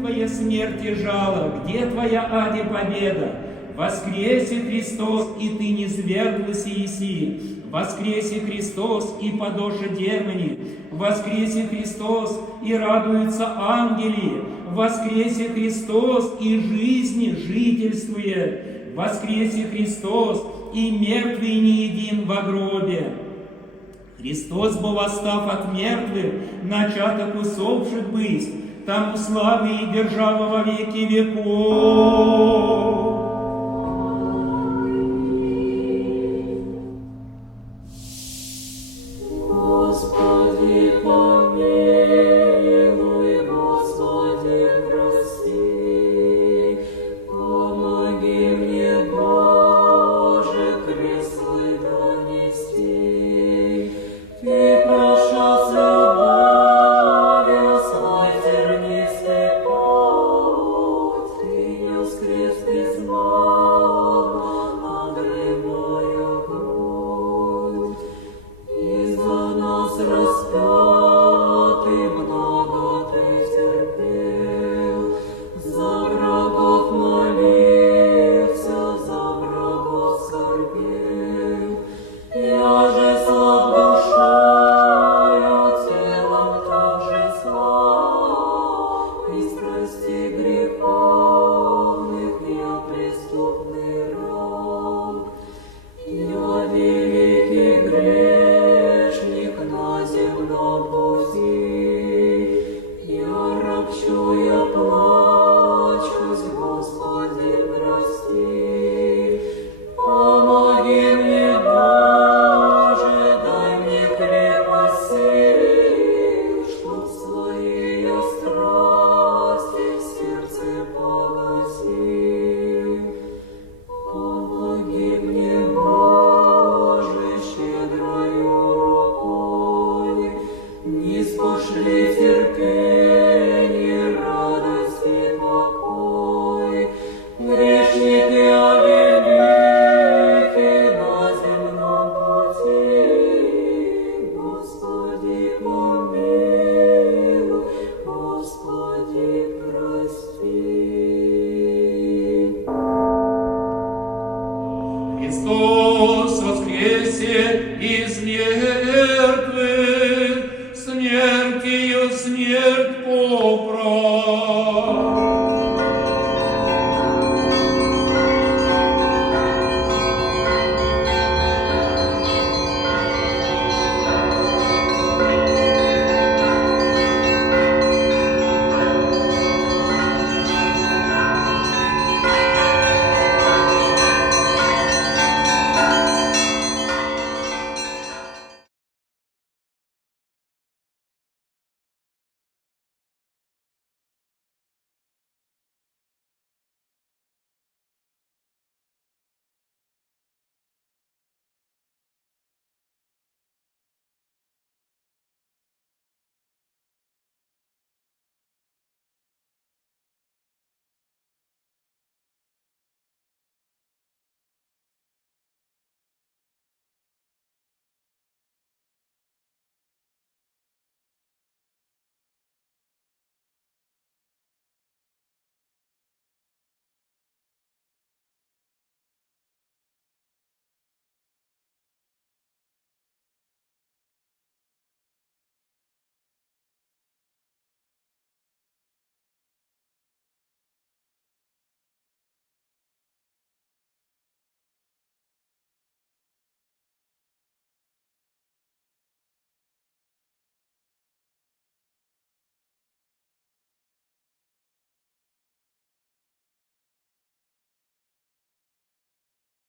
Твоя смерти жало, где Твоя аде победа? Воскресе Христос, и Ты не зверглась еси. Воскресе Христос, и подоше демони. Воскресе Христос, и радуются ангели. Воскресе Христос, и жизни жительствует. Воскресе Христос, и мертвый не един во гробе. Христос, бо восстав от мертвых, начаток усопших быть, там славы и держава во веки веков. Господи, помилуй, Господи, прости, помоги мне, Боже, крест свой донести. Ты прошел с любовью свой тернистый путь, Ты нес крест безмолвно, огреб мою грудь. Из-за нас распятый много Ты терпел, за врагов молился, за врагов скорбел. Я же слаб душою, телом также слаб, из страстей греховных я преступный раб. Я великий грешник на земном пути, я ропщу